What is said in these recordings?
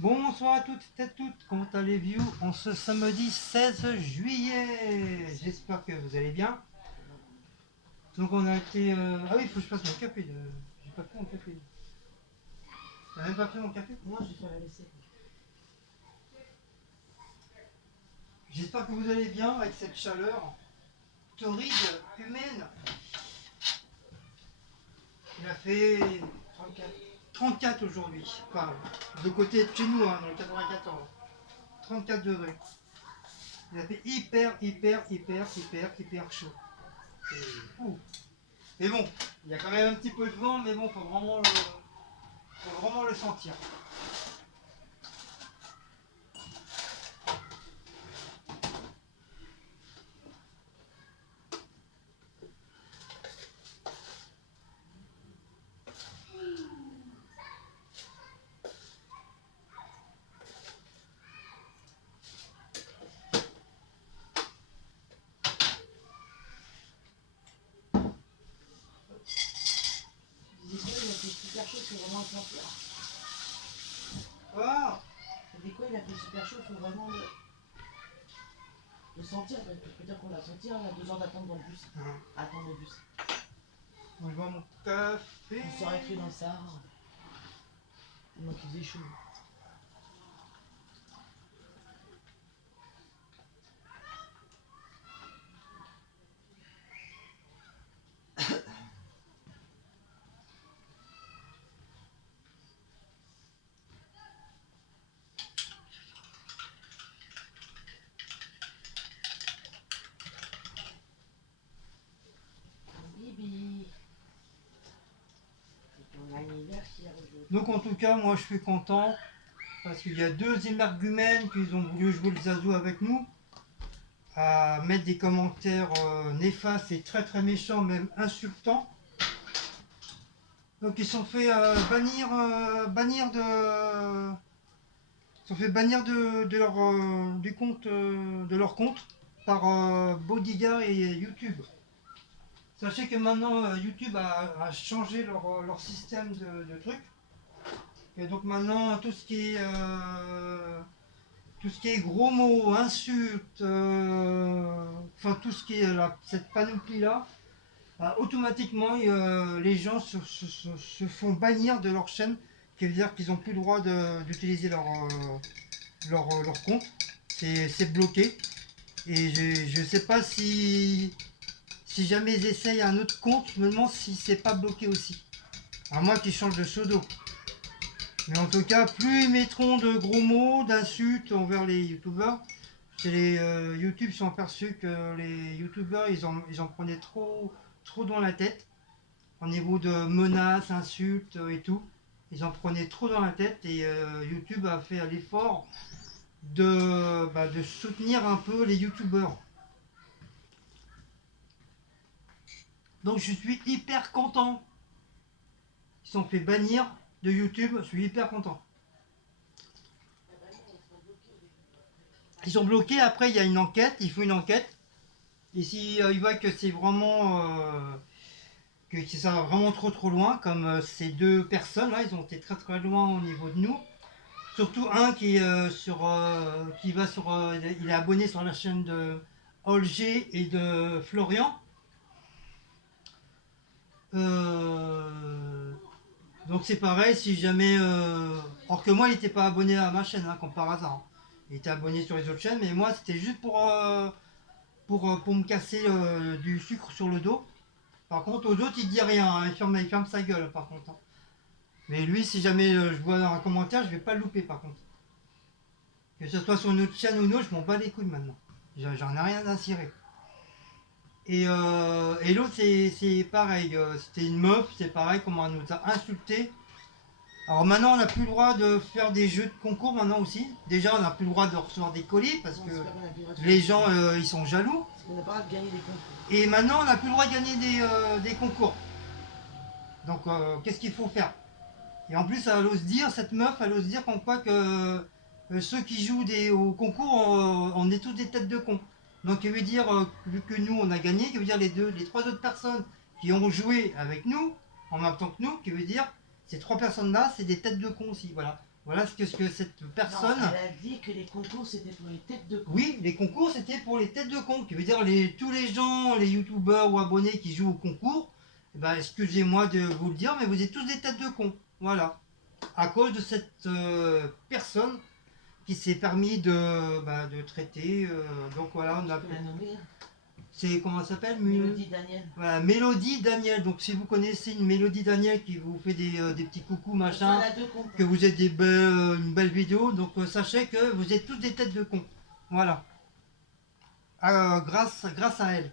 Bonsoir à toutes et à toutes, comment allez-vous en ce samedi 16 juillet? J'espère que vous allez bien. Donc on a été... Ah oui, il faut que je fasse mon café. J'ai pas fait mon café. T'as même pas fait mon café? Non, je vais faire la vaisselle. J'espère que vous allez bien avec cette chaleur torride, humaine. Il a fait 34. 34 aujourd'hui. Enfin, de côté de chez nous, hein, dans le 94. 34 degrés. Il a fait hyper chaud. C'est fou. Mais bon, il y a quand même un petit peu de vent, mais bon, faut vraiment le sentir. Des fois, il a fait super chaud, il faut vraiment le sentir. Ah, Des fois, il a fait super chaud, il faut vraiment le sentir. Peut-être qu'on l'a senti, on a 2 heures d'attente dans le bus. Attendre le bus. je bois mon café. On s'est arrêté dans le Sahara. Donc il faisait chaud. Bibi. C'est ton anniversaire aujourd'hui. Donc en tout cas, moi je suis content parce qu'il y a deux énergumènes qui ont voulu jouer le zazou avec nous, à mettre des commentaires néfastes et très méchants, même insultants. Donc ils sont fait bannir du compte, de leur compte par Bodyguard et YouTube. Sachez que maintenant YouTube a changé leur système de trucs. Et donc maintenant tout ce qui est gros mots, insultes, enfin tout ce qui est cette panoplie là, automatiquement les gens se font bannir de leur chaîne, qui veut dire qu'ils n'ont plus le droit d'utiliser leur compte. C'est bloqué. Et je ne sais pas si jamais ils essayent un autre compte, je me demande si c'est pas bloqué aussi. À moins qu'ils changent de pseudo. Mais en tout cas, plus ils mettront de gros mots, d'insultes envers les youtubeurs, les YouTube sont aperçus que les youtubeurs ils en prenaient trop dans la tête au niveau de menaces, insultes et tout. Ils en prenaient trop dans la tête et YouTube a fait l'effort de soutenir un peu les youtubeurs. Donc je suis hyper content. Ils se sont fait bannir de YouTube, je suis hyper content. Ils sont bloqués, après il y a une enquête, il faut une enquête. Et si ils voient que c'est vraiment que ça va vraiment trop loin, comme ces deux personnes là, ils ont été très loin au niveau de nous. Surtout un qui va sur, il est abonné sur la chaîne de Olger et de Florian. Euh, donc c'est pareil, si jamais, alors que moi il n'était pas abonné à ma chaîne, hein, comme par hasard. Hein. Il était abonné sur les autres chaînes, mais moi c'était juste pour me casser du sucre sur le dos. Par contre, aux autres, il dit rien, hein, il ferme sa gueule, par contre. Hein. Mais lui, si jamais je vois dans un commentaire, je vais pas le louper, par contre. Que ce soit sur une autre chaîne ou une autre, je m'en bats les couilles maintenant. J'en ai rien à cirer. Et l'autre, c'est pareil. C'était une meuf, c'est pareil, comment elle nous a insulté. Alors maintenant, on n'a plus le droit de faire des jeux de concours maintenant aussi. Déjà, on n'a plus le droit de recevoir des colis parce que les gens, ils sont jaloux. On n'a pas le droit de gagner des concours. Et maintenant, on n'a plus le droit de gagner des concours. Donc, qu'est-ce qu'il faut faire? Et en plus, elle ose dire, cette meuf, elle ose dire comme quoi que ceux qui jouent au concours, on est tous des têtes de con. Donc, ça veut dire, vu que nous, on a gagné, ça veut dire les trois autres personnes qui ont joué avec nous, en même temps que nous, qui veut dire, ces trois personnes-là, c'est des têtes de con aussi. Voilà. Voilà ce que cette personne... Non, elle a dit que les concours c'était pour les têtes de con. Oui, les concours c'était pour les têtes de con, qui veut dire tous les gens, les youtubeurs ou abonnés qui jouent au concours, eh ben, excusez-moi de vous le dire, mais vous êtes tous des têtes de con. Voilà. À cause de cette personne qui s'est permis de traiter. Donc voilà, on a. Tu peux la nommer, hein. C'est comment ça s'appelle Mélodie Daniel. Voilà, Mélodie Daniel. Donc si vous connaissez une Mélodie Daniel qui vous fait des petits coucous machin, Elle a deux comptes. que vous êtes une belle vidéo, donc sachez que vous êtes tous des têtes de con. Voilà. Grâce à elle.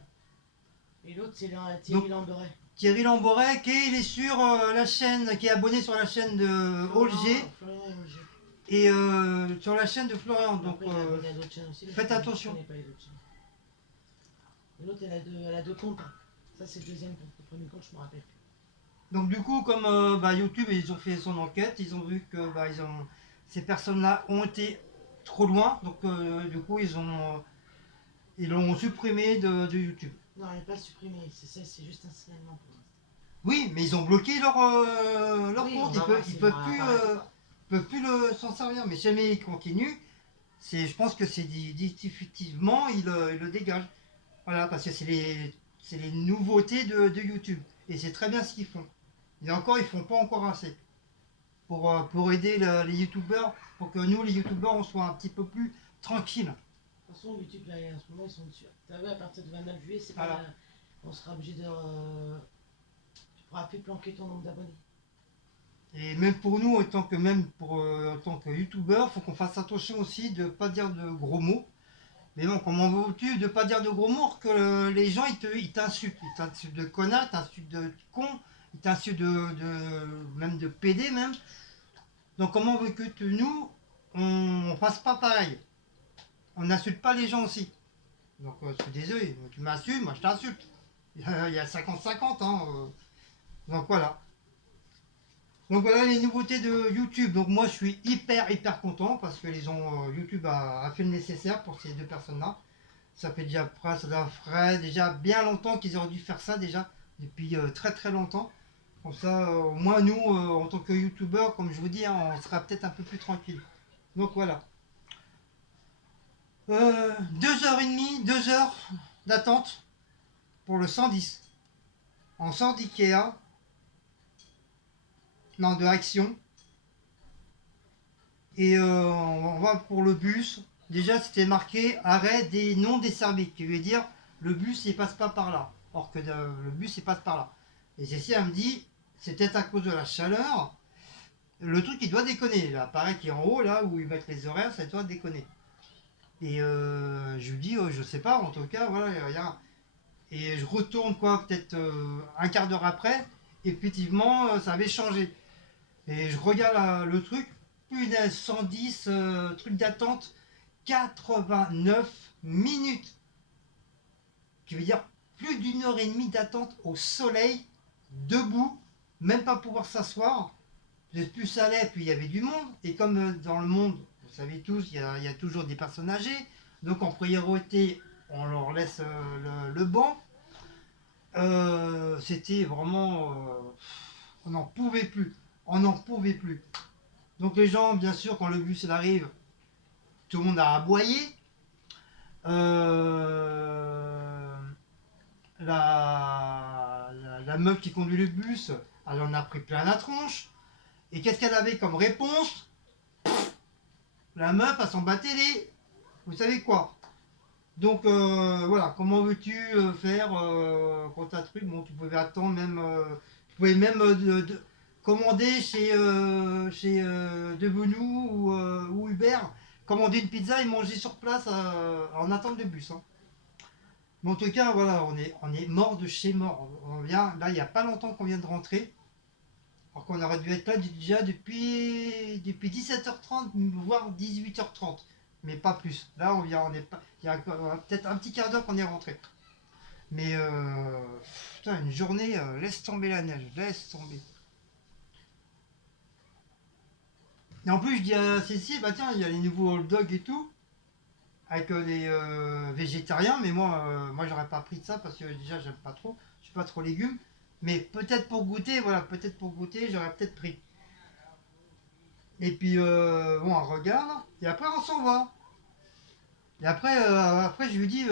Et l'autre c'est Thierry Lamboret. Thierry Lamboret, il est sur la chaîne, qui est abonné sur la chaîne de Olger. Et sur la chaîne de Florian. Donc faites attention. Et l'autre elle a deux comptes. Ça c'est le deuxième compte. Le premier compte je me rappelle plus. Donc du coup, comme YouTube, ils ont fait son enquête, ils ont vu que ces personnes-là ont été trop loin, donc du coup ils l'ont supprimé de YouTube. Non, elle n'est pas supprimée, c'est juste un signalement pour l'instant. Oui, mais ils ont bloqué leur compte, ils peuvent plus s'en servir, mais si jamais ils continuent, je pense que c'est définitivement ils le dégagent. Voilà, parce que c'est les nouveautés de YouTube, et c'est très bien ce qu'ils font. Et encore, ils font pas encore assez pour aider les youtubeurs, pour que nous, les youtubeurs, on soit un petit peu plus tranquilles. De toute façon, YouTube, là, en ce moment, ils sont dessus. T'as vu, à partir du 29 juillet, c'est pas. Voilà. On sera obligé de. Tu pourras plus planquer ton nombre d'abonnés. Et même pour nous, en tant que youtubeurs, il faut qu'on fasse attention aussi de ne pas dire de gros mots. Mais bon, comment veux-tu de ne pas dire de gros mots que les gens ils t'insultent. Ils t'insultent de connard, ils t'insultent de con, ils t'insultent même de PD même. Donc comment veux-tu que nous, on fasse pas pareil? On n'insulte pas les gens aussi. Donc je suis désolé, tu m'insultes, moi je t'insulte. Il y a 50-50, hein. Donc voilà. Donc voilà les nouveautés de YouTube. Donc moi je suis hyper content parce que YouTube a fait le nécessaire pour ces deux personnes-là. Ça ferait déjà bien longtemps qu'ils auraient dû faire ça déjà, depuis très longtemps. Comme ça, au moins nous, en tant que youtubeurs, comme je vous dis, hein, on sera peut-être un peu plus tranquille. Donc voilà. 2h30, 2 heures d'attente pour le 110. En sort d'Ikea. Non, de Action. Et on va pour le bus. Déjà, c'était marqué arrêt des non desservis, qui veut dire le bus il passe pas par là. Or que le bus il passe par là. Et Jessie, elle me dit, c'est peut-être à cause de la chaleur. Le truc il doit déconner. L'appareil qui est en haut, là où ils mettent les horaires, ça doit déconner. Et je lui dis, je sais pas, en tout cas, voilà, il y a. Et je retourne peut-être un quart d'heure après. Effectivement, ça avait changé. Et je regarde le truc, punaise, 110, truc d'attente, 89 minutes. Qui veut dire plus d'1 heure et demie d'attente au soleil, debout, même pas pouvoir s'asseoir. Plus ça allait, plus il y avait du monde. Et comme dans le monde, vous savez tous, il y a toujours des personnes âgées. Donc en priorité, on leur laisse le banc. C'était vraiment... on n'en pouvait plus. On n'en pouvait plus. Donc les gens, bien sûr, quand le bus arrive, tout le monde a aboyé. La meuf qui conduit le bus, elle en a pris plein la tronche. Et qu'est-ce qu'elle avait comme réponse? La meuf, elle s'en battait les... Vous savez quoi? Donc voilà, comment veux-tu faire quand t'as truc? Bon, tu pouvais attendre même... tu pouvais même commander chez Devenou ou Uber, commander une pizza et manger sur place en attente de bus. Hein. Mais en tout cas, voilà, on est mort de chez mort. On vient, là, il n'y a pas longtemps qu'on vient de rentrer. Alors qu'on aurait dû être là déjà depuis 17h30, voire 18h30. Mais pas plus. Là, on est pas, il y a peut-être un petit quart d'heure qu'on est rentré. Mais putain, une journée, laisse tomber la neige, laisse tomber. Et en plus, je dis à Cécile, bah tiens, il y a les nouveaux hot dogs et tout, avec les végétariens, mais moi j'aurais pas pris de ça parce que déjà j'aime pas trop, je suis pas trop légumes. Mais peut-être pour goûter, voilà, peut-être pour goûter, j'aurais peut-être pris. Et puis, bon, on regarde, et après, on s'en va. Et après je lui dis,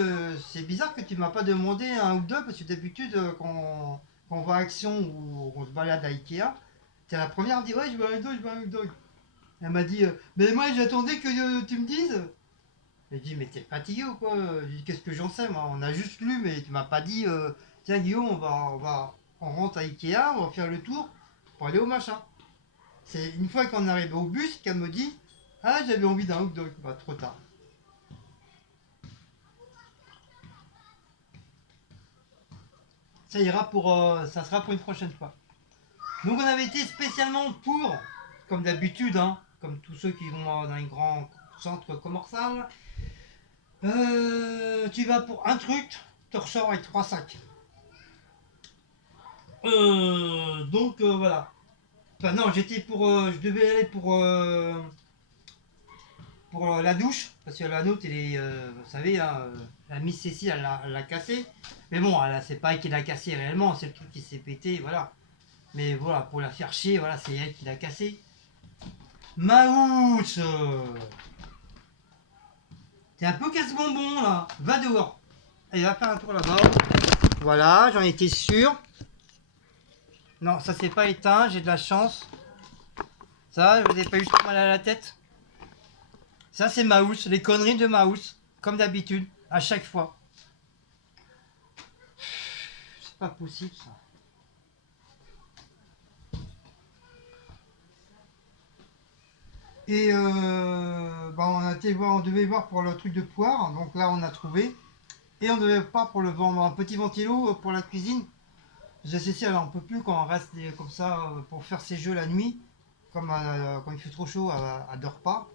c'est bizarre que tu m'as pas demandé un ou deux, parce que d'habitude, quand on va à Action ou on se balade à Ikea, t'es la première à me dire, ouais, je veux un dog, je veux un dog. Elle m'a dit, mais moi, j'attendais que tu me dises. J'ai dit, mais t'es fatigué ou quoi? J'ai dit, qu'est-ce que j'en sais, moi? On a juste lu, mais tu m'as pas dit, tiens, Guillaume, on rentre à Ikea, on va faire le tour pour aller au machin. C'est une fois qu'on est arrivé au bus qu'elle me dit, ah, j'avais envie d'un hot dog. Bah, trop tard. Ça ira ça sera pour une prochaine fois. Donc on avait été spécialement pour, comme d'habitude, hein, comme tous ceux qui vont dans un grand centre commercial, tu vas pour un truc, tu ressors avec 3 sacs. Voilà. Enfin non, je devais aller pour la douche, parce que la nôtre, vous savez, hein, la Miss Cécile, elle l'a cassé. Mais bon, c'est pas elle qui l'a cassé réellement, c'est le truc qui s'est pété, voilà. Mais voilà, pour la faire chier, voilà, c'est elle qui l'a cassé. Maousse, t'es un peu casse-bonbon là. Va dehors. Allez, va faire un tour là-bas. Voilà, j'en étais sûr. Non, ça s'est pas éteint, j'ai de la chance. Ça, vous n'avez pas eu trop mal à la tête. Ça, c'est Maousse, les conneries de Maousse. Comme d'habitude, à chaque fois. C'est pas possible ça. Et on devait voir pour le truc de poire. Donc là, on a trouvé. Et on devait pas pour le vendre un petit ventilo pour la cuisine. J'ai cessé, alors on peut plus quand on reste comme ça pour faire ses jeux la nuit. Comme quand il fait trop chaud, elle dort pas.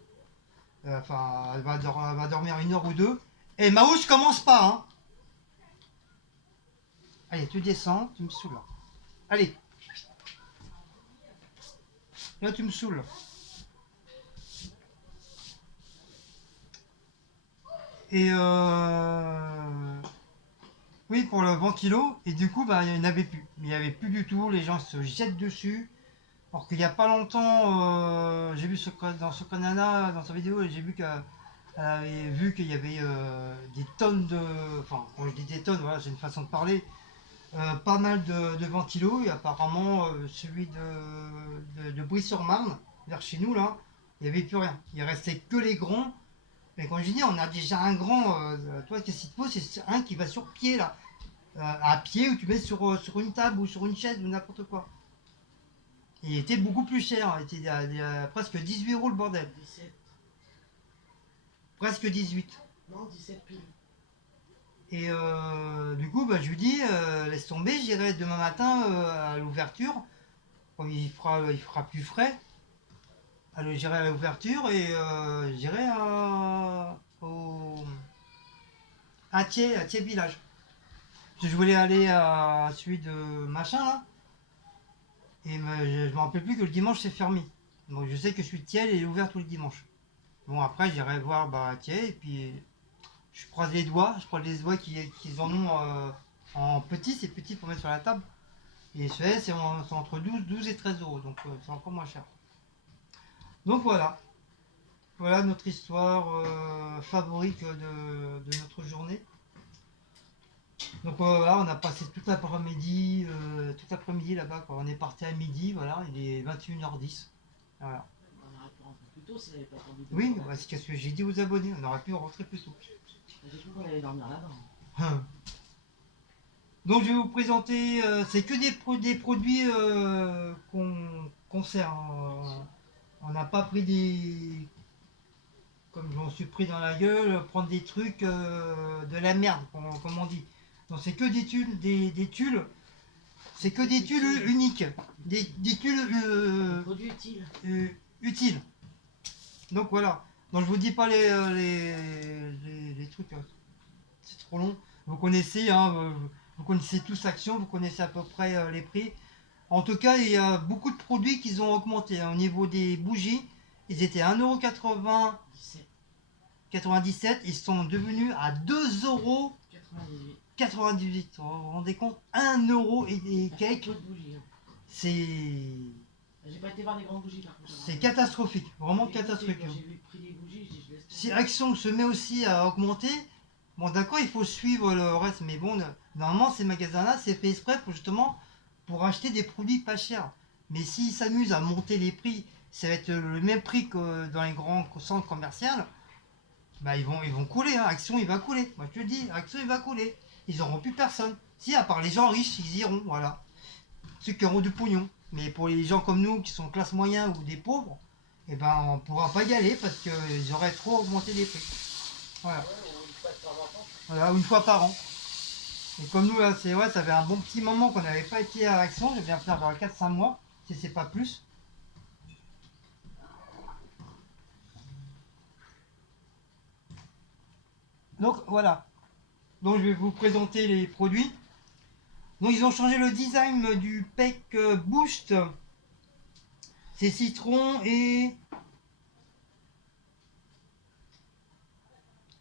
Enfin, elle va dormir 1 heure ou 2. Et Maouche commence pas, hein. Allez, tu descends, tu me saoules là. Allez. Là, tu me saoules. Et oui, pour le ventilo. Et du coup, bah, il n'y en avait plus. Il n'y avait plus du tout. Les gens se jettent dessus. Alors qu'il n'y a pas longtemps, j'ai vu dans ce Nana, dans sa vidéo, j'ai vu qu'elle avait vu qu'il y avait des tonnes de. Enfin, quand je dis des tonnes, voilà, c'est une façon de parler. Pas mal de ventilos. Et apparemment, celui de Brie-sur-Marne, vers chez nous, là, il n'y avait plus rien. Il restait que les grands. Mais quand je dis, on a déjà un grand. Toi, qu'est-ce qu'il te faut? C'est un qui va sur pied, là. À pied, ou tu mets sur une table ou sur une chaise ou n'importe quoi. Il était beaucoup plus cher, il était à presque 18 euros le bordel. 17. Presque 18. Non, 17 piles. Et du coup, bah, je lui dis, laisse tomber, j'irai demain matin à l'ouverture. Quand il fera plus frais. Alors j'irai à l'ouverture et j'irai à Thiers Village. Parce que je voulais aller à celui de machin là. Et je me rappelle plus que le dimanche c'est fermé. Donc je sais que celui de Thiers est ouvert tous les dimanches. Bon, après, j'irai voir Baratier et puis je croise les doigts. Je croise les doigts qu'ils en ont en petit, c'est petit pour mettre sur la table. Et c'est entre 12 et 13 euros, donc c'est encore moins cher. Donc voilà. Voilà notre histoire favorite de notre journée. Donc voilà, on a passé toute l'après-midi là-bas. On est parti à midi, voilà, il est 21h10. Voilà. On aurait pu rentrer plus tôt si on n'avait pas attendu. Oui, bah, c'est ce que j'ai dit aux abonnés, on aurait pu rentrer plus tôt. J'ai cru qu'on allait dormir là-bas. Donc je vais vous présenter, c'est que des produits qu'on sert. On n'a pas pris comme j'en suis pris dans la gueule, prendre des trucs de la merde, comme on dit. Donc c'est que des tulles, c'est que des tulles uniques, des tulles Produit utile. utiles. Donc voilà. Donc je vous dis pas les trucs, c'est trop long. Vous connaissez, hein, vous connaissez tous Action, vous connaissez à peu près les prix. En tout cas, il y a beaucoup de produits qui ont augmenté. Hein. Au niveau des bougies, ils étaient à 1,97€, ils sont devenus à 2,98€. Vous vous rendez compte? 1 euro et quelques. C'est. J'ai pas été voir les grandes bougies par contre. C'est catastrophique, vraiment J'ai goûté, catastrophique. quand j'ai vu le prix des bougies, j'ai dit je laisse Si tomber. Action se met aussi à augmenter, bon d'accord, il faut suivre le reste, mais bon, normalement ces magasins-là, c'est fait exprès pour justement pour acheter des produits pas chers. Mais s'ils s'amusent à monter les prix, ça va être le même prix que dans les grands centres commerciaux, bah ils vont couler, hein. Action il va couler. Moi je te le dis, Action il va couler. Ils n'auront plus personne. Si, à part les gens riches, ils iront, voilà. Ceux qui auront du pognon. Mais pour les gens comme nous, qui sont classe moyenne ou des pauvres, eh ben on pourra pas y aller parce qu'ils auraient trop augmenté les prix. Voilà. Voilà, une fois par an. Et comme nous, là, c'est ouais, ça fait un bon petit moment qu'on n'avait pas été à Action. Je viens faire vers 4-5 mois, si c'est pas plus. Donc voilà. Donc je vais vous présenter les produits. Donc ils ont changé le design du Peck Boost. C'est citron et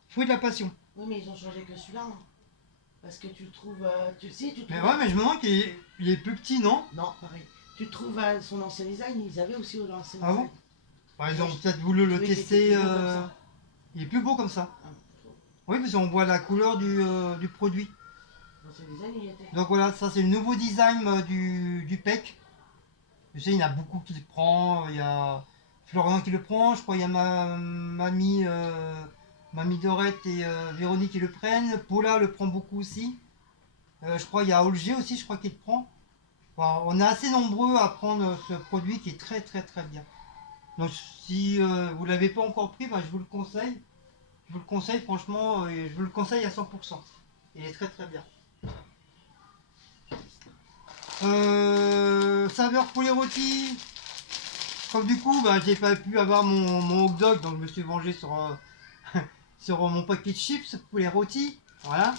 fruit de la passion. Oui, mais ils ont changé que celui-là. Hein. Parce que tu le trouves. Tu le sais, tu le Mais trouves. ouais, mais je me demande qu'il est plus petit, non? Non, pareil. Tu le trouves à son ancien design, ils avaient aussi l'ancien Ah bon? design. Bah, ils ont peut-être voulu le Oui, il était tester. plus beau comme ça. Il est plus beau comme ça. Ah, Oui, parce qu'on voit la couleur du produit. l'ancien design, il était. Donc voilà, ça c'est le nouveau design du PEC. Je sais, il y en a beaucoup qui le prend. Il y a Florian qui le prend. Je crois qu'il y a mamie Dorette et Véronique qui le prennent. Paula le prend beaucoup aussi. Je crois qu'il y a Olger aussi, je crois qu'il le prend. Enfin, on est assez nombreux à prendre ce produit qui est très très très bien. Donc si vous ne l'avez pas encore pris, bah, je vous le conseille. Je vous le conseille franchement, et je vous le conseille à 100%. Il est très très bien. Saveur poulet rôti. Comme du coup, bah, j'ai pas pu avoir mon hot dog, donc je me suis vengé sur, sur mon paquet de chips poulet rôti. Voilà.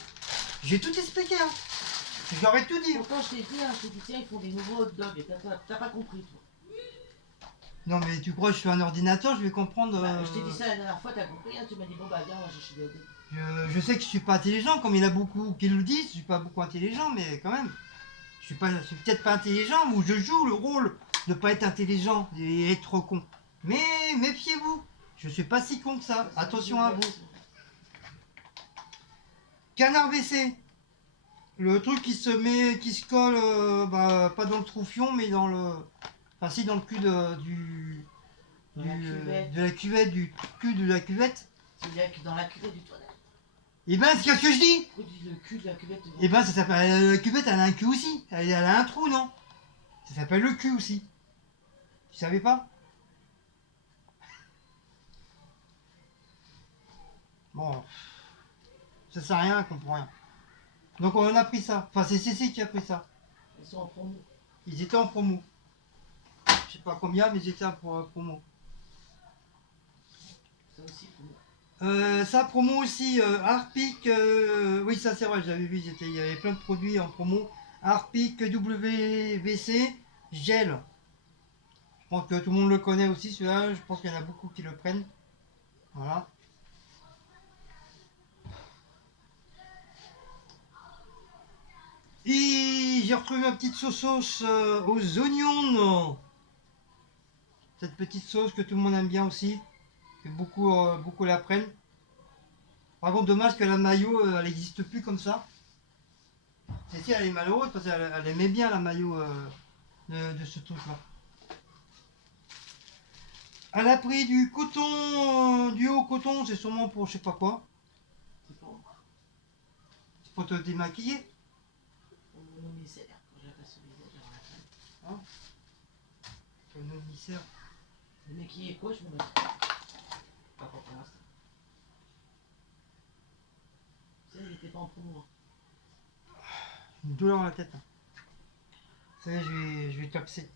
J'ai tout expliqué, hein. J'aurais tout dit. Pourtant, je t'ai dit, hein, je t'ai dit, tiens, ils font des nouveaux hot dogs. Et t'as pas compris, toi. Non mais tu crois que je suis un ordinateur, je vais comprendre. Bah, je t'ai dit ça la dernière fois, t'as compris, hein, tu m'as dit, bon bah viens, moi j'ai chez des Je sais que je suis pas intelligent, comme il y en a beaucoup qui le disent, je suis pas beaucoup intelligent, mais quand même. Je suis peut-être pas intelligent, ou je joue le rôle de pas être intelligent et être trop con. Mais méfiez-vous, je suis pas si con que ça. Attention à vous. Canard WC. Le truc qui se colle, bah, pas dans le troufion, mais dans le. Enfin si, dans le cul de la cuvette, du cul de la cuvette. C'est dans la cuvette du toilette. Et ben c'est ce que je dis. Pourquoi tu dis le cul de la cuvette? Et ben ça s'appelle. La cuvette elle a un cul aussi. Elle a un trou, non? Ça s'appelle le cul aussi. Tu savais pas? Bon. Ça sert à rien, on comprend rien. Donc on a pris ça. Enfin c'est Cécile qui a pris ça. Ils sont en promo. Ils étaient en promo. Je sais pas combien, mais ils étaient en promo. Ça aussi promo. Ça promo aussi, Harpic, oui ça c'est vrai, j'avais vu, il y avait plein de produits en promo. Harpic WVC Gel. Je pense que tout le monde le connaît aussi celui-là, je pense qu'il y en a beaucoup qui le prennent. Voilà. Et j'ai retrouvé ma petite sauce aux oignons. Cette petite sauce que tout le monde aime bien aussi, que beaucoup la prennent. Par contre, dommage que la mayo, elle n'existe plus comme ça. Celle-ci, elle est malheureuse parce qu'elle aimait bien la mayo de ce truc-là. Elle a pris du coton, du haut coton, c'est sûrement pour je sais pas quoi. C'est pour C'est pour te démaquiller. mon émissaire. Quand j'ai passé le visage avant la crème. Pour le émissaire. Le maquiller quoi, je me mets. Pas pour l'instant. Tu sais, il était pas en promo. Hein. Une douleur à la tête. Hein. Ça y est, je vais taper.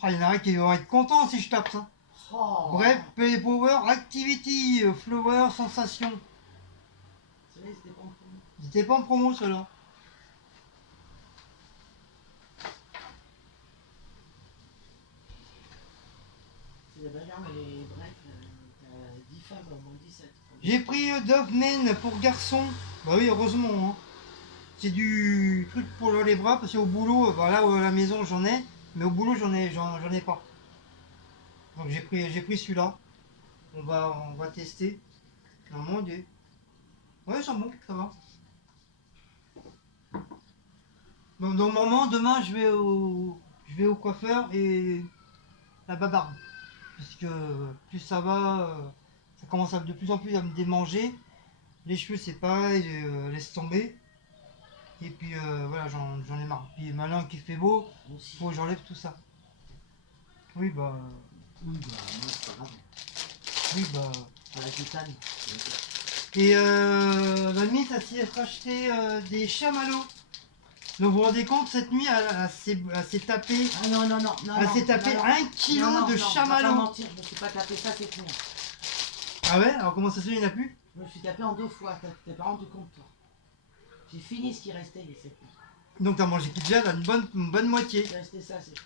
Ah, il y en a un qui vont être contents si je tape ça. Oh. Bref, Play Power Activity, Flower Sensation. Celui-là, ils étaient pas en promo. Ils étaient pas en promo ceux-là. C'est la bagarre, mais bref, t'as 10 femmes au moins 17. J'ai pris Dove Men pour garçon. Bah oui, heureusement. Hein. C'est du truc pour les bras parce qu'au boulot, bah là à la maison j'en ai. Mais au boulot, j'en ai pas. Donc j'ai pris celui-là. On va tester. Normalement, ouais, ils sont bons, ça va. Donc normalement, demain, je vais au coiffeur et la babarde. Parce que plus ça va, ça commence de plus en plus à me démanger. Les cheveux, c'est pareil, laisse tomber. Et puis voilà, j'en ai marre. Puis maintenant qu'il fait beau, Moi aussi. faut que j'enlève tout ça. Oui, bah. Oui, bah, moi, c'est pas grave. Oui, bah. Voilà, je tanne. Et ma limite, elle s'est racheté des chamallows. Donc vous vous rendez compte, cette nuit, elle s'est tapé, Ah non, non, non, non. elle s'est tapé non, 1 kilo non, de non, Pas chamallows. mentir, je me suis pas tapé ça, c'est tout. Ah ouais? Alors comment ça se fait, il n'y en a plus? Je me suis tapé en 2 fois, t'es pas rendu compte, toi. J'ai fini ce qui restait, et c'est tout. Donc t'as mangé déjà une bonne moitié. Il restait ça, c'est tout.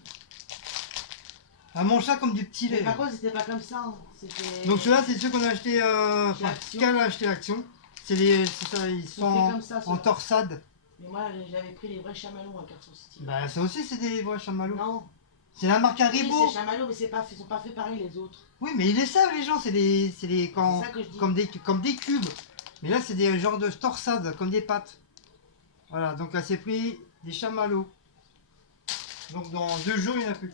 Elle mange ça comme du petit Mais lait. par contre, c'était pas comme ça. Hein. C'était. Donc ceux-là, c'est ceux qu'on a acheté, Chez Action. qu'elle a acheté Action. C'est ça, ils sont comme ça, en ceux-là. torsade. Mais moi, j'avais pris les vrais chamallows à Carrefour City. Bah ça aussi, c'est des vrais chamallows. Non. C'est la marque Oui, Haribo. c'est chamallows, mais ils sont pas faits pareil les autres. Oui, mais ils les savent, les gens, c'est des C'est ça que je dis. comme des cubes. Mais là, c'est des genres de torsades, comme des pâtes. Voilà, donc elle s'est pris des chamallows. Donc dans 2 jours, il n'y en a plus.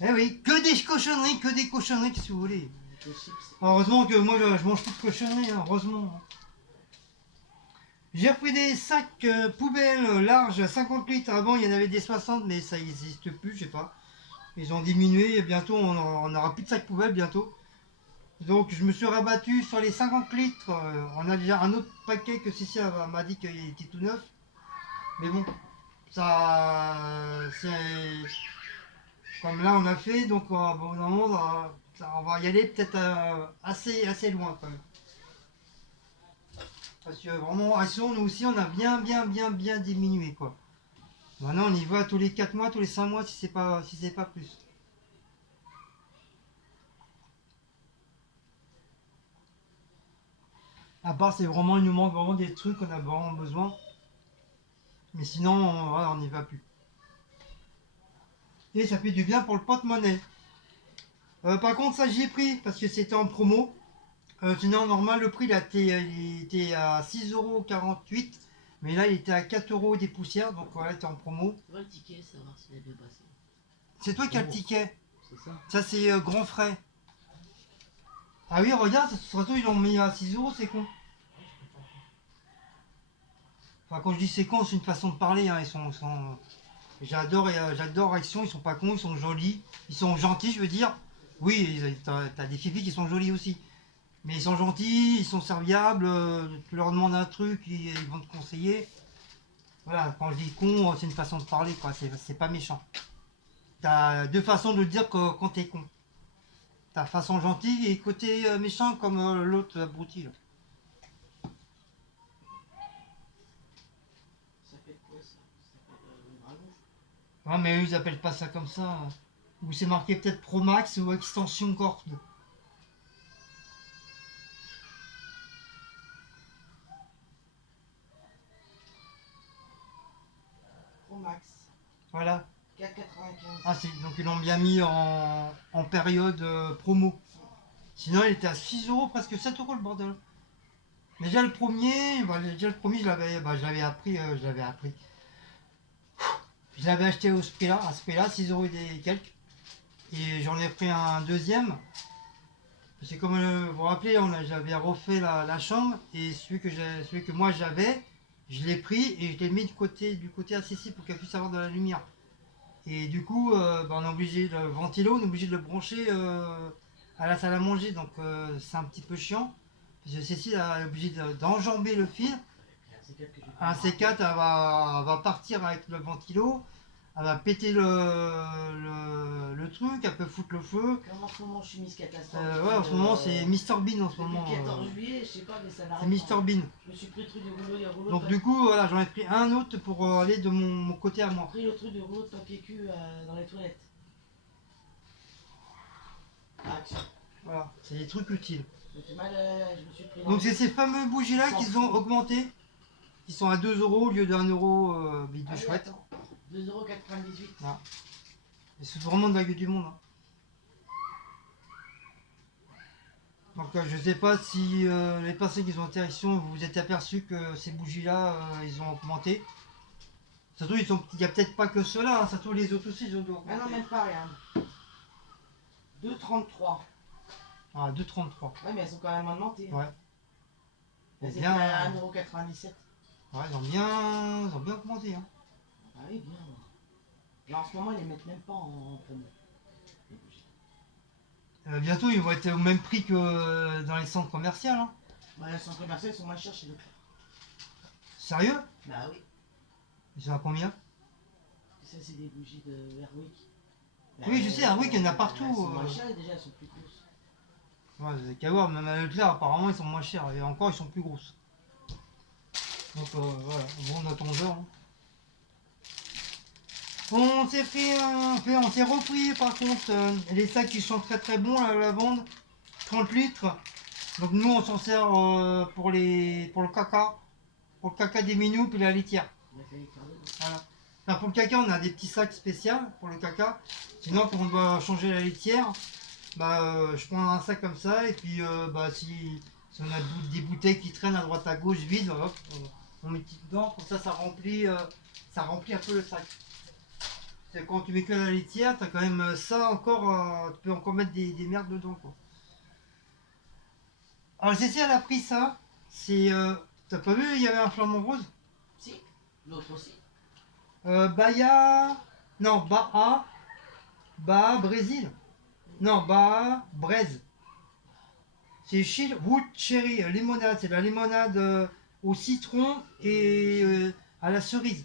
Eh oui, que des cochonneries, qu'est-ce que vous voulez. Heureusement que moi, je mange plus de cochonneries, hein, heureusement. J'ai repris des sacs poubelles larges, 50 litres. Avant, il y en avait des 60, mais ça n'existe plus, je sais pas. Ils ont diminué et bientôt, on n'aura plus de sacs poubelles bientôt. Donc, je me suis rabattu sur les 50 litres. On a déjà un autre paquet que Cécile m'a dit qu'il était tout neuf. Mais bon, ça, c'est comme là on a fait, donc bon, normalement, on va y aller peut-être assez loin quand même. Parce que vraiment, Action, nous aussi, on a bien diminué quoi. Maintenant, on y va tous les 4 mois, tous les 5 mois, si c'est pas plus. À part, il nous manque vraiment des trucs qu'on a vraiment besoin. Mais sinon, voilà, on n'y va plus. Et ça fait du bien pour le porte-monnaie. Par contre, ça j'y ai pris parce que c'était en promo. Sinon, normal, le prix il était à 6,48 €. Mais là, il était à 4 € des poussières. Donc voilà, il était en promo. Tu vois le ticket, savoir s'il a bien passé. C'est toi qui as le ticket. C'est ça. Ça, c'est grand frais. Ah oui, regarde, surtout ils l'ont mis à 6 €, c'est con. Enfin, quand je dis c'est con, c'est une façon de parler. Hein. J'adore Action, ils sont pas cons, ils sont jolis. Ils sont gentils, je veux dire. Oui, t'as des filles qui sont jolies aussi. Mais ils sont gentils, ils sont serviables. Tu leur demandes un truc, ils vont te conseiller. Voilà, quand je dis con, c'est une façon de parler, quoi. C'est pas méchant. T'as 2 façons de dire quand t'es con. T'as façon gentille et côté méchant comme l'autre abruti. Là. Ça fait quoi ça? Ça fait une rallonge. Ouais, mais eux, ils appellent pas ça comme ça. Ou c'est marqué peut-être Pro Max ou extension Cord. Pro Max. Voilà. 4,95. Ah, donc ils l'ont bien mis en période promo. Sinon, il était à 6 € presque 7 € le bordel. Déjà le premier, je l'avais appris, Je l'avais acheté à ce prix-là, 6 € et des quelques. Et j'en ai pris un deuxième. C'est comme vous vous rappelez, j'avais refait la chambre et celui que moi j'avais, je l'ai pris et je l'ai mis du côté accessible pour qu'elle puisse avoir de la lumière. Et du coup, on est obligé le ventilo, on est obligé de le brancher à la salle à manger, donc c'est un petit peu chiant. Parce que Cécile est obligée d'enjamber le fil. Un C4, elle va partir avec le ventilo, elle va péter le truc, elle peut foutre le feu. Comme en ce moment, je suis Miss Catastrophe. Ouais, en ce moment, c'est Mr Bean en ce Depuis moment. le 14 juillet, je sais pas, mais ça C'est n'arrête Mr pas. Bean. Je me suis pris le truc de rouleau, Donc du coup, voilà, j'en ai pris un autre pour aller de mon côté à J'ai moi. pris le truc de rouleau de papier cul dans les toilettes. Action. Voilà, c'est des trucs utiles. Je me suis pris Donc c'est ces fameux bougies là qu'ils ont augmenté. Ils sont à 2 euros au lieu d'1 euro bidou Ah oui, chouette. attends. 2,98 €. Et c'est vraiment de la gueule du monde. Hein. Donc je sais pas si les personnes qui sont en interaction, vous vous êtes aperçu que ces bougies-là, ils ont augmenté. Surtout, il n'y a peut-être pas que ceux-là, hein. Surtout les autres aussi, ils ont dû Ah non, augmenter. même pas, regarde. 2,33 €. Ah, 2,33. Ouais, mais elles sont quand même augmentées. Hein. Ouais. Elles étaient Bien. à 1,97 €. Ouais, ils ont bien augmenté. Hein. Ah oui, bien. Là, en ce moment, ils les mettent même pas en promo. Les bougies. Bientôt, ils vont être au même prix que dans les centres commerciaux. Hein. Bah, les centres commerciaux, ils sont moins chers chez Leclerc. Sérieux? Bah oui. Ils sont à combien? Ça, c'est des bougies de Airwick. Oui, je sais, Airwick, il y en a partout. Elles sont moins chères et déjà, elles sont plus grosses. Ouais, vous avez qu'à voir, même à Leclerc, apparemment, ils sont moins chers. Et encore, ils sont plus grosses. Donc voilà, bon attendeur. Hein. On s'est on s'est repris par contre les sacs qui sont très très bons à la lavande, 30 litres. Donc nous on s'en sert pour le caca des minous puis la litière. Il a fallu faire dedans. Voilà. Enfin, pour le caca on a des petits sacs spéciaux pour le caca. Sinon quand on doit changer la litière, bah je prends un sac comme ça et puis bah si on a des bouteilles qui traînent à droite à gauche vides, hop, on met dedans, comme ça remplit un peu le sac. Quand tu mets que la litière, t'as quand même ça encore, tu peux encore mettre des merdes dedans quoi. Alors Jessie elle a pris ça, c'est, t'as pas vu, il y avait un flamant rose? Si, l'autre aussi. Bahia, non, Brésil, non, Braise. C'est Chill Wood Cherry limonade, c'est la limonade au citron et à la cerise.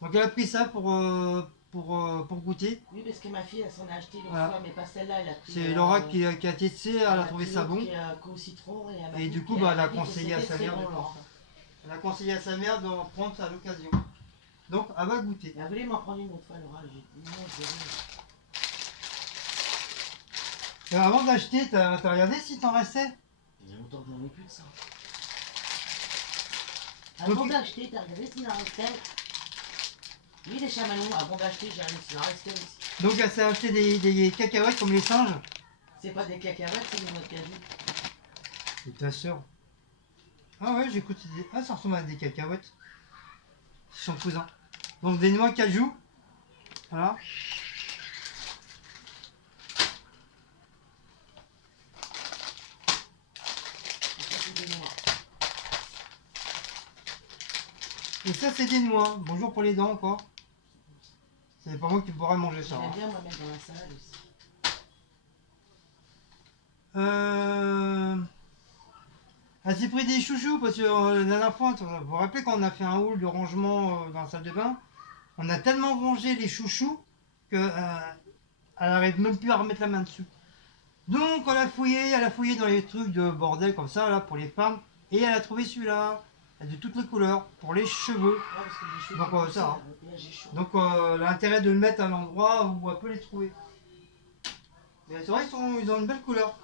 Donc elle a pris ça pour goûter. Oui, parce que ma fille, elle s'en a acheté l'autre Voilà. fois, mais pas celle-là, elle a pris. C'est Laura qui a testé, elle a trouvé ça bon. Qu'au citron et, elle m'a Et dit du coup, qu'elle bah, elle a a dit que conseillé à c'était sa très mère bon, de prendre Laura. ça. Elle a conseillé à sa mère d'en prendre ça à l'occasion. Donc, elle va goûter. Elle voulait m'en prendre une autre fois, Laura. J'ai dit non, je vais rien. Et avant d'acheter, t'as regardé si t'en restait? Il y a longtemps que j'en ai plus de ça. Avant d'acheter, t'as regardé s'il en restait? Oui, les chamallows, avant d'acheter, j'ai regardé s'il en restait aussi. Donc, elle s'est acheté des cacahuètes comme les singes. C'est pas des cacahuètes, c'est des noix de cajou. C'est ta soeur. Ah ouais, j'écoute. Ah, ça ressemble à des cacahuètes. C'est son cousin. Donc, des noix cajou. Voilà. Et ça, c'est des noix. Et ça, c'est des noix. Bonjour pour les dents encore. C'est pas moi qui pourrais manger ça. J'aime Hein. bien, moi, mettre dans la salade aussi. Elle s'est pris des chouchous parce que la dernière fois, vous vous rappelez quand on a fait un haul de rangement dans la salle de bain, on a tellement rangé les chouchous que elle n'arrive même plus à remettre la main dessus. Donc elle a fouillé dans les trucs de bordel comme ça là pour les femmes et elle a trouvé celui-là de toutes les couleurs pour les cheveux. Ouais, parce que j'ai chaud. Donc, depuis ça, hein. Là, j'ai chaud. Donc elle a intérêt de le mettre à l'endroit où elle peut les trouver. Mais c'est vrai ils ont une belle couleur.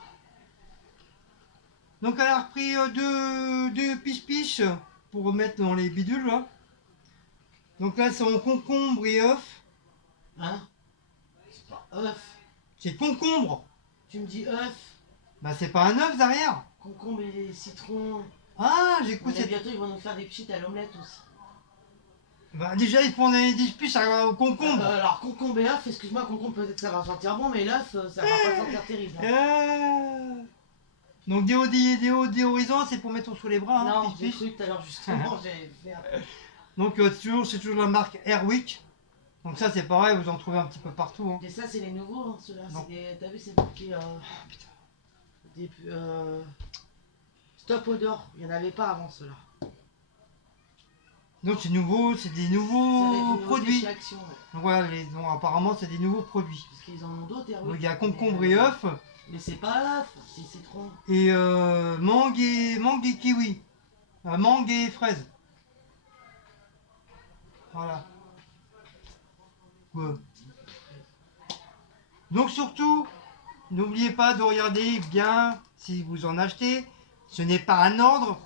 Donc elle a repris deux piches pour mettre dans les bidules là. Donc là c'est en concombre et œuf. Hein? C'est pas œuf. C'est concombre. Tu me dis œuf, Bah c'est pas un œuf derrière. concombre et citron. Ah Mais j'écoute. bientôt, ils vont nous faire des pchites à l'omelette aussi. Bah déjà ils font des piches au concombre. Alors, concombre et œuf, excuse-moi, concombre peut-être ça va sentir bon, mais l'œuf, ça va pas sentir terrible. Hein. Donc des horizons c'est pour mettre sous les bras. Hein, Non, j'ai piche. cru tout à l'heure justement, j'ai fait un... Donc c'est toujours la marque Airwick. Donc ça c'est pareil, vous en trouvez un petit peu partout. Hein. Et ça, c'est les nouveaux, hein, ceux-là. Non. T'as vu, c'est marqué des, Stop odor. Il n'y en avait pas avant, ceux-là. Donc c'est nouveau, c'est des Ça va être nouveaux une nouveauté produits. chez Action, ouais. Donc voilà, donc, apparemment c'est des nouveaux produits. Parce qu'ils en ont d'autres, Donc il y a concombre et œuf Mais c'est pas œuf, c'est citron. et mangue et kiwi. Mangue et fraise. Voilà. Ouais. Donc surtout, n'oubliez pas de regarder bien si vous en achetez. Ce n'est pas un ordre,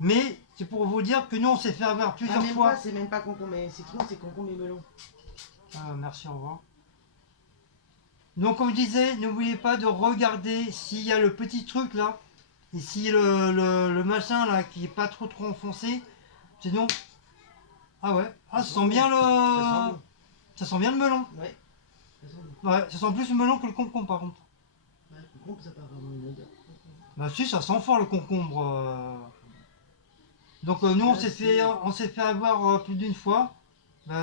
mais c'est pour vous dire que nous, on s'est fait avoir plusieurs même fois. pas, c'est même pas concombre, mais citron, c'est concombre et melon. Merci, au revoir. Donc, comme je disais, n'oubliez pas de regarder s'il y a le petit truc là. Et si le machin là qui est pas trop enfoncé. Sinon. Ah ouais. Ah, ça sent bien le. Ça sent bon. Ça sent bien le melon. Ouais. Ça sent bon. Ouais, ça sent plus le melon que le concombre par contre. Ouais, le concombre, ça part vraiment une odeur. Bah si, ça sent fort le concombre. Donc nous Là, c'est- on s'est fait avoir plus d'une fois.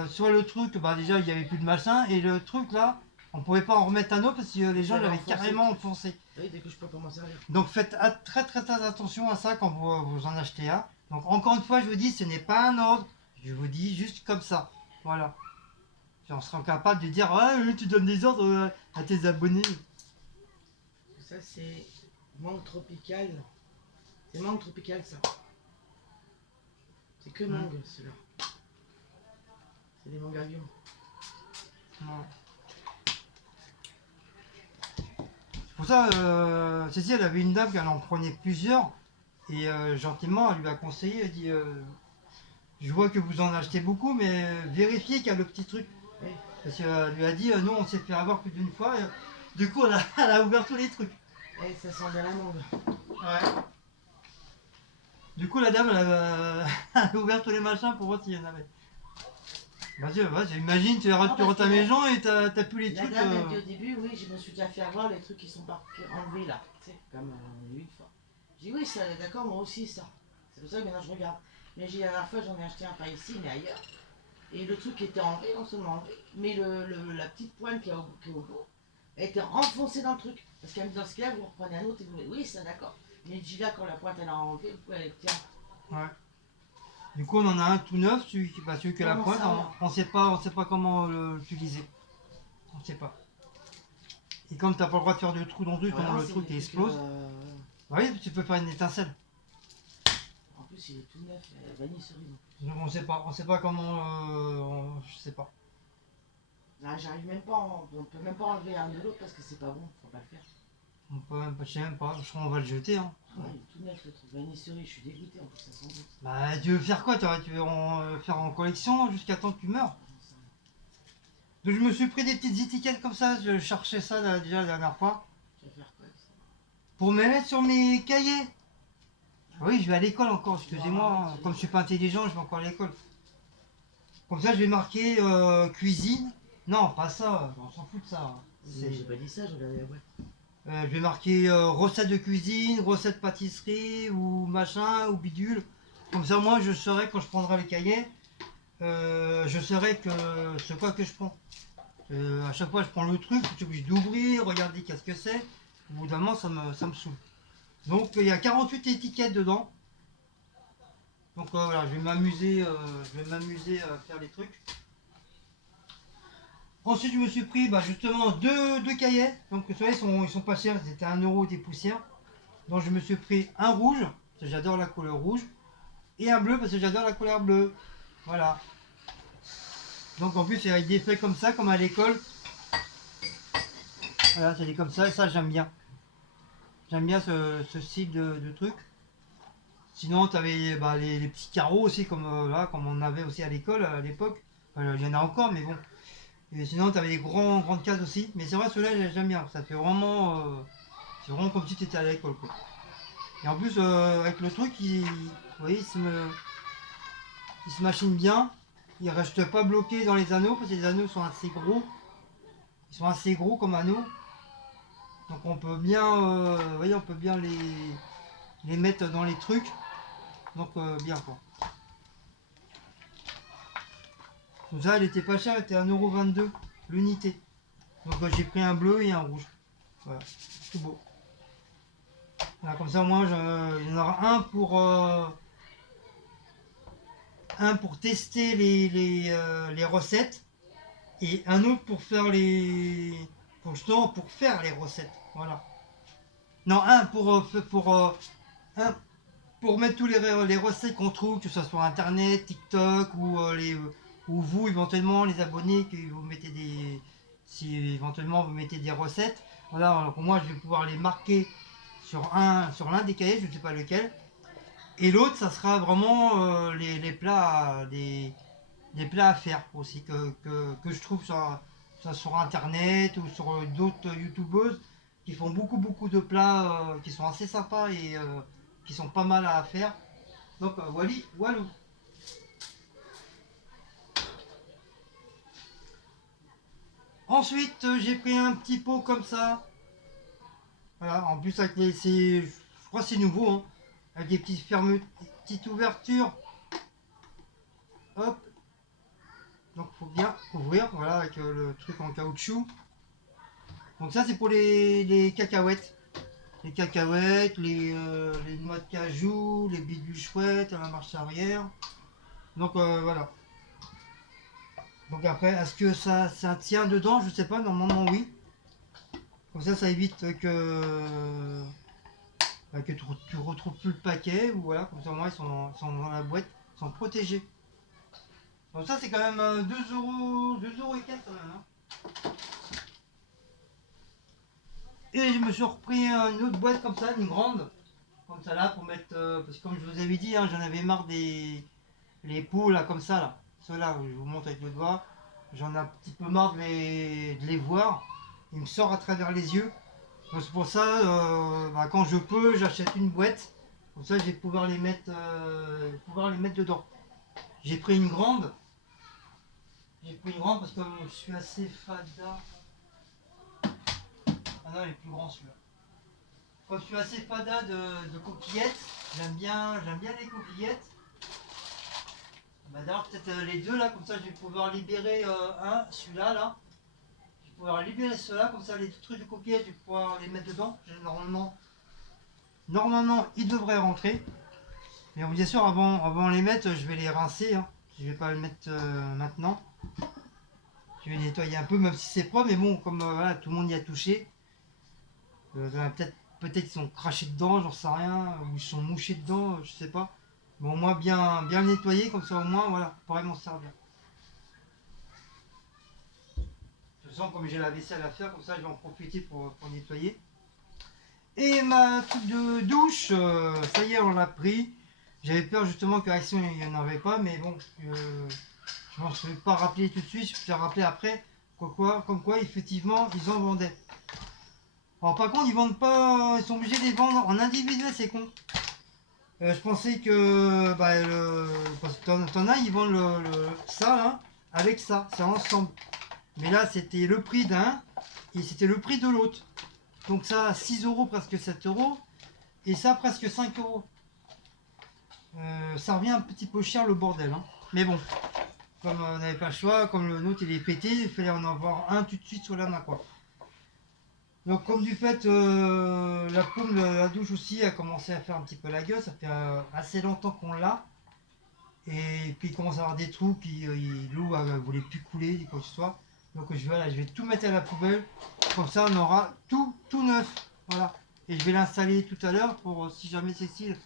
Sur le truc, bah déjà il y avait plus de machin et le truc là, on pouvait pas en remettre un autre parce que les gens Ça l'avaient enfoncé. carrément enfoncé. Oui, dès que je peux pas m'en servir. Donc faites très attention à ça quand vous en achetez un. Donc encore une fois, je vous dis, ce n'est pas un ordre. Je vous dis juste comme ça. Voilà. Et on sera capable de dire, ah oui, tu donnes des ordres à tes abonnés. Ça, c'est mangue tropicale. C'est mangue tropicale, ça. C'est que mangue, ceux-là. C'est des mangues avions. Ouais. C'est pour ça, Cécile, elle avait une dame qui en prenait plusieurs. Et gentiment, elle lui a conseillé, elle dit, je vois que vous en achetez beaucoup, mais vérifiez qu'il y a le petit truc. Oui. Parce qu'elle lui a dit, nous on s'est fait avoir plus d'une fois. Du coup, elle a ouvert tous les trucs. Et ça sent bien la mangue. Ouais. Du coup, la dame, elle a ouvert tous les machins pour voir s'il y en avait. Vas-y, imagine, tu rentres à ta maison et t'as plus les La trucs. dame, elle dit au début, oui, je me suis déjà fait avoir les trucs qui sont enlevés là. Tu sais, comme on a eu une fois. J'ai dit, oui, ça, d'accord, moi aussi, ça. C'est pour ça que maintenant je regarde. Mais j'ai la dernière fois, j'en ai acheté un pas ici, mais ailleurs. Et le truc était enlevé, non seulement enlevé, mais la petite pointe qui est au bout, elle était enfoncée dans le truc. Parce qu'elle me dit, dans ce cas, vous reprenez un autre et vous oui, ça, d'accord. Mais j'ai là, quand la pointe elle a enlevé, vous pouvez aller, tiens. Ouais. Du coup, on en a un tout neuf, celui qui a la pointe. On sait pas comment l'utiliser. On sait pas. Et comme t'as pas le droit de faire de trou dans le truc, Voilà, quand le truc explose, bah oui, tu peux faire une étincelle. En plus, il est tout neuf, vanille cerise. Donc on sait pas comment, je sais pas. Là, j'arrive même pas, on peut même pas enlever un de l'autre parce que c'est pas bon, faut pas le faire. On peut même pas, je sais même pas, je crois qu'on va le jeter. Hein. Ouais, il est tout neuf le truc, vanille cerise, je suis dégoûté en plus, ça sent bon. Bah tu veux faire quoi? Tu veux faire en collection jusqu'à temps que tu meurs? J'en sais rien. Donc je me suis pris des petites étiquettes comme ça, je cherchais ça là, déjà la dernière fois. Tu vas faire quoi avec ça? Pour me mettre sur mes cahiers. Ah oui, je vais à l'école encore, excusez-moi. Comme je suis pas intelligent, je vais encore à l'école. Comme ça, je vais marquer cuisine. Non, pas ça, on s'en fout de ça. J'ai pas dit ça, j'ai regardé la boîte. Je vais marquer recette de cuisine, recette pâtisserie ou machin ou bidule. Comme ça, moi, je saurai quand je prendrai les cahiers, je saurai que c'est quoi que je prends. À chaque fois, je prends le truc, je suis obligé d'ouvrir, regarder qu'est-ce que c'est. Au bout d'un moment, ça me saoule. Donc, il y a 48 étiquettes dedans. Donc voilà, je vais m'amuser à faire les trucs. Ensuite, je me suis pris justement deux cahiers. Donc, vous savez, ils sont pas chers, c'était 1 € des poussières. Donc, je me suis pris un rouge, parce que j'adore la couleur rouge, et un bleu, parce que j'adore la couleur bleue. Voilà. Donc, en plus, il y a des faits comme ça, comme à l'école. Voilà, c'est des comme ça, et ça, j'aime bien. J'aime bien ce style de truc. Sinon, tu avais les petits carreaux aussi, comme on avait aussi à l'école à l'époque. Il y en a encore, mais bon. Et sinon, tu avais des grandes cases aussi. Mais c'est vrai, ceux-là, j'aime bien. Ça fait vraiment. C'est vraiment comme si tu étais à l'école, quoi. Et en plus, avec le truc, vous voyez, il se machine bien. Il reste pas bloqué dans les anneaux, parce que les anneaux sont assez gros. Ils sont assez gros comme anneaux. Donc on peut bien, vous voyez, on peut bien les mettre dans les trucs. Donc bien quoi. Donc ça, elle était pas chère, elle était 1,22 € l'unité. Donc j'ai pris un bleu et un rouge. Voilà, tout beau. Voilà, comme ça, moi, il y en aura un pour tester les recettes et un autre pour faire pour faire les recettes. Voilà. Non, un pour mettre tous les recettes qu'on trouve, que ce soit sur internet, TikTok ou vous éventuellement les abonnés que vous mettez si éventuellement vous mettez des recettes. Voilà, pour moi je vais pouvoir les marquer sur l'un des cahiers, je ne sais pas lequel. Et l'autre, ça sera vraiment les plats, des plats à faire aussi que je trouve sur internet ou sur d'autres youtubeuses qui font beaucoup de plats qui sont assez sympas et qui sont pas mal à faire. Donc walou. Ensuite j'ai pris un petit pot comme ça. Voilà, en plus avec je crois que c'est nouveau, hein, avec des petites ouvertures. Hop, donc faut bien ouvrir, voilà, avec le truc en caoutchouc. Donc ça c'est pour les cacahuètes. Les cacahuètes, les noix de cajou, les bidules chouettes à la marche arrière. Donc voilà. Donc après, est-ce que ça tient dedans? Je sais pas, normalement oui. Comme ça évite que tu retrouves plus le paquet. Ou voilà, comme ça au moins ils sont dans la boîte, ils sont protégés. Donc ça c'est quand même 2 euros et quelques quand même. Hein. Et je me suis repris une autre boîte comme ça, une grande. Comme ça là, pour mettre... parce que comme je vous avais dit, hein, j'en avais marre les pots là comme ça là. Ceux-là, je vous montre avec le doigt. J'en ai un petit peu marre de les voir. Il me sort à travers les yeux. Donc c'est pour ça, quand je peux, j'achète une boîte. Comme ça, je vais pouvoir les mettre dedans. J'ai pris une grande. J'ai pris une grande parce que je suis assez fada. Ah non, il est plus grand celui-là. Comme je suis assez fada de coquillettes, j'aime bien les coquillettes. Bah d'ailleurs peut-être les deux là, comme ça je vais pouvoir libérer celui-là là. Je vais pouvoir libérer ceux-là, comme ça les trucs de coquillettes, je vais pouvoir les mettre dedans. Normalement ils devraient rentrer. Mais bon, bien sûr avant de les mettre, je vais les rincer. Hein. Je vais pas les mettre maintenant. Je vais les nettoyer un peu, même si c'est propre, mais bon, comme voilà, tout le monde y a touché. Peut-être qu'ils sont crachés dedans, j'en sais rien, ou ils sont mouchés dedans, je sais pas. Bon, au moins bien le nettoyer, comme ça au moins, voilà, je pourrais m'en servir. De toute façon, comme j'ai la vaisselle à faire, comme ça je vais en profiter pour nettoyer. Et ma truc de douche, ça y est, on l'a pris. J'avais peur justement que Action il n'y en avait pas, mais bon, je m'en suis pas rappelé tout de suite, je me suis rappelé après, comme quoi effectivement ils en vendaient. Alors par contre ils vendent pas, ils sont obligés de les vendre en individuel, c'est con. Je pensais que parce que t'en as, ils vendent ça là avec ça, c'est ensemble. Mais là c'était le prix d'un et c'était le prix de l'autre. Donc ça 6 euros, presque 7 euros, et ça presque 5 euros. Ça revient un petit peu cher le bordel. Hein. Mais bon, comme on n'avait pas le choix, comme le nôtre il est pété, il fallait en avoir un tout de suite sur la main quoi. Donc comme du fait la paume de la douche aussi a commencé à faire un petit peu la gueule, ça fait assez longtemps qu'on l'a. Et puis il commence à avoir des trous, puis l'eau ne voulait plus couler, quoi que ce soit. Donc je vais tout mettre à la poubelle, comme ça on aura tout neuf. Voilà. Et je vais l'installer tout à l'heure pour si jamais Cécile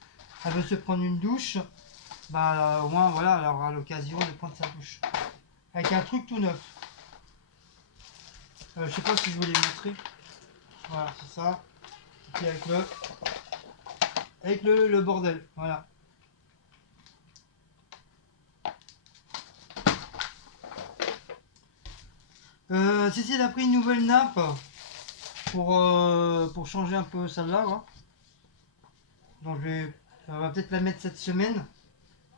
elle veut se prendre une douche, bah au moins voilà, elle aura l'occasion de prendre sa douche. Avec un truc tout neuf. Je sais pas si je vous l'ai montré. Voilà, c'est ça. Et puis avec le bordel. Voilà. Cécile a pris une nouvelle nappe pour changer un peu celle-là. Hein. Donc on va peut-être la mettre cette semaine.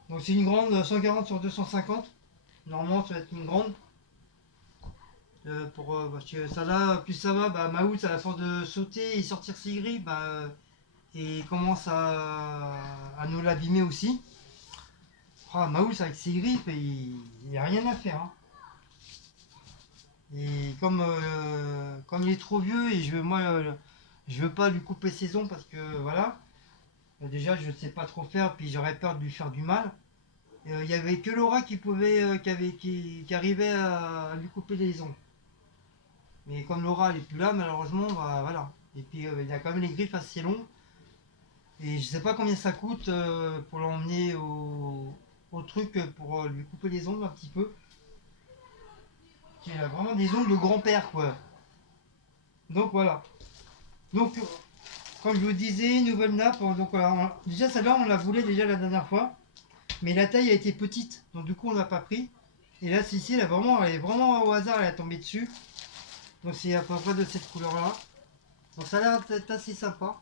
Donc c'est une grande 140 sur 250. Normalement ça va être une grande. Parce que ça là, plus ça va, Maout à la force de sauter et sortir ses grilles, et il commence à nous l'abîmer aussi. Oh, Maout avec ses griffes, il n'y a rien à faire. Hein. Et comme il est trop vieux et je veux pas lui couper ses ongles parce que voilà. Déjà je ne sais pas trop faire, puis j'aurais peur de lui faire du mal. Il n'y avait que Laura qui arrivait à lui couper les ongles. Mais comme Laura elle est plus là malheureusement, voilà. Et puis il y a quand même les griffes assez longues. Et je sais pas combien ça coûte pour l'emmener au truc pour lui couper les ongles un petit peu. Il a vraiment des ongles de grand-père quoi. Donc voilà. Donc comme je vous disais, nouvelle nappe. Donc, déjà, celle-là, on la voulait déjà la dernière fois. Mais la taille a été petite. Donc, du coup, on l'a pas pris. Et là, celle-ci, elle est vraiment au hasard. Elle est tombée dessus. Donc, c'est à peu près de cette couleur-là. Donc, ça a l'air d'être assez sympa.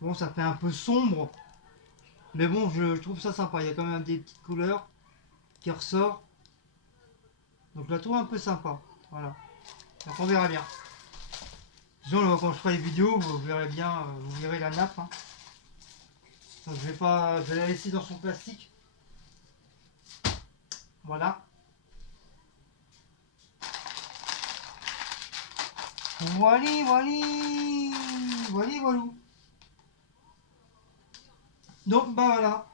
Bon, ça fait un peu sombre. Mais bon, je trouve ça sympa. Il y a quand même des petites couleurs qui ressortent. Donc, je la trouve un peu sympa. Voilà. Donc, on verra bien. Sinon, quand je ferai les vidéos, vous verrez bien, vous verrez la nappe. Hein. Donc, je vais la laisser dans son plastique. Voilà. Voilà, voilà. Donc, bah voilà.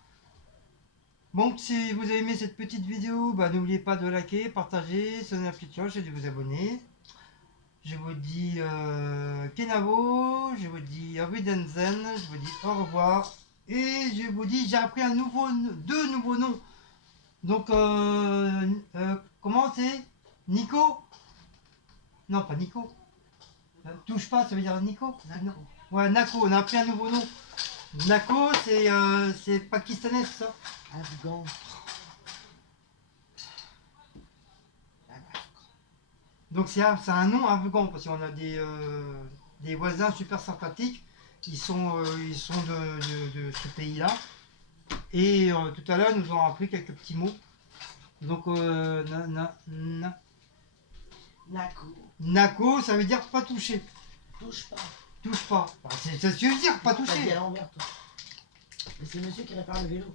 Donc, si vous avez aimé cette petite vidéo, bah, n'oubliez pas de liker, partager, sonner la petite cloche et de vous abonner. Je vous dis Kenavo, je vous dis Widenzen, je vous dis au revoir. Et je vous dis, j'ai appris deux nouveaux noms. Donc, comment c'est Nico? Non, pas Nico. Touche pas, ça veut dire Nico? Nako. Non. Ouais, Nako, on a appris un nouveau nom. Nako, c'est pakistanais, c'est ça? Afghan. Donc c'est un nom afghan, parce qu'on a des voisins super sympathiques. Ils sont de ce pays-là. Et tout à l'heure, ils nous ont appris quelques petits mots. Donc, Nako. Nako, ça veut dire pas toucher. Touche pas. Touche pas. Enfin, ça veut dire pas T'as dit toucher. à l'envers, toi. Mais c'est monsieur qui répare le vélo.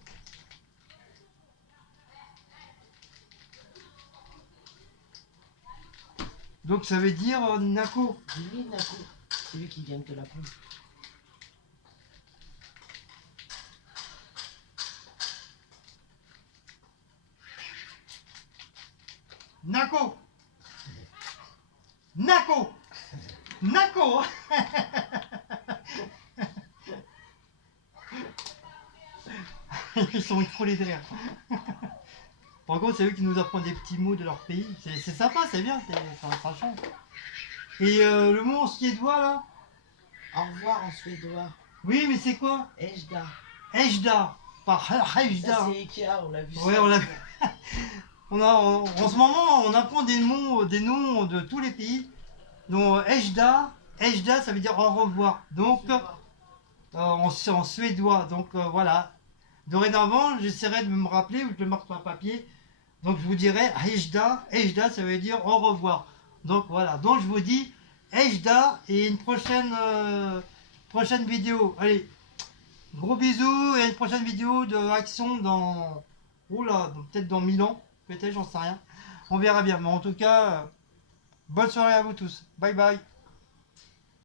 Donc ça veut dire Nako. Dis-lui, Nako. C'est lui qui vient de te l'apprendre. Nako. Nako. Nako. Ils sont écroulés de rire. Par contre, c'est eux qui nous apprennent des petits mots de leur pays. C'est sympa, c'est bien, ça change. Et le mot en suédois là? Au revoir en suédois. Oui, mais c'est quoi? Ejda. Ejda. Pas Ejda. Ça, c'est Ikea, on l'a vu. Ouais, ça. on l'a vu. En ce moment, on apprend des noms de tous les pays. Donc, Ejda, ça veut dire au revoir. Donc, en suédois. Donc, voilà. Dorénavant, j'essaierai de me rappeler ou de le marquer sur un papier. Donc, je vous dirai Ejda. Ejda, ça veut dire au revoir. Donc, voilà. Donc, je vous dis Ejda et une prochaine vidéo. Allez, gros bisous et une prochaine vidéo de action dans. Oula, peut-être dans 1000 ans. Peut-être, j'en sais rien. On verra bien. Mais en tout cas, bonne soirée à vous tous. Bye bye.